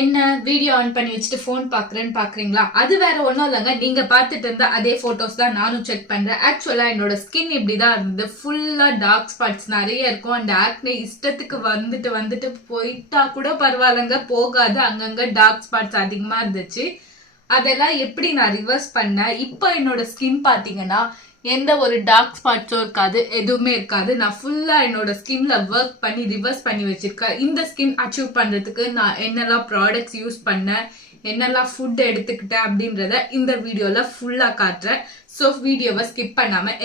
என்ன video on பண்ணி வச்சுட்டு போன் பாக்குறேன்னு பாக்குறீங்களா? அது வேற ஒன்னும் இல்லைங்க. நீங்க பாத்துட்டு இருந்த அதே போட்டோஸ் தான் நானும் செக் பண்றேன். ஆக்சுவலா என்னோட ஸ்கின் இப்படிதான் இருந்தது. ஃபுல்லா டார்க் ஸ்பாட்ஸ் நிறைய இருக்கும். அந்த ஆக்னே இஷ்டத்துக்கு வந்துட்டு வந்துட்டு போயிட்டா கூட பரவாயில்லங்க, போகாது. அங்கங்க டார்க் ஸ்பாட்ஸ் அதிகமா இருந்துச்சு. அதெல்லாம் எப்படி நான் ரிவர்ஸ் பண்ணேன்? இப்போ என்னோட ஸ்கின் பாத்தீங்கன்னா எந்த ஒரு டார்க் ஸ்பாட்ஸும் இருக்காது, எதுவுமே இருக்காது. நான் ஃபுல்லா என்னோட ஸ்கின்ல ஒர்க் பண்ணி ரிவர்ஸ் பண்ணி வச்சிருக்கேன். இந்த ஸ்கின் அச்சீவ் பண்றதுக்கு நான் என்னெல்லாம் ப்ராடக்ட்ஸ் யூஸ் பண்ணேன், என்னெல்லாம் ஃபுட் எடுத்துக்கிட்டேன் அப்படின்றத இந்த வீடியோல ஃபுல்லா காட்டுறேன். ஸோ வீடியோவை ஸ்கிப் பண்ணாம